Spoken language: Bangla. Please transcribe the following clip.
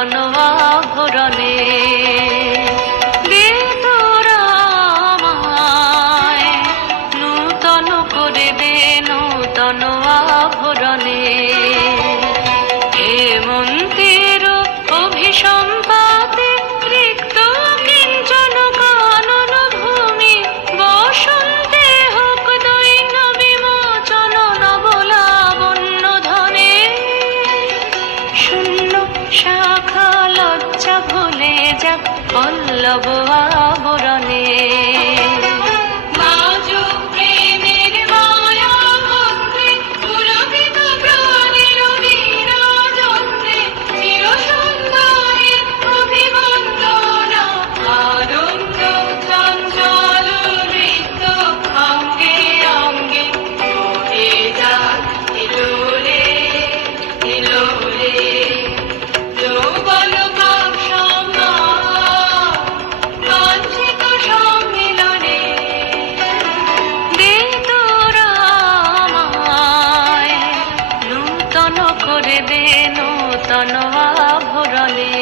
চরণ আভরণে নূতন করে নূতন আভরণে। এ মন্দির দুর্লভ করিবে নূতন আভরণে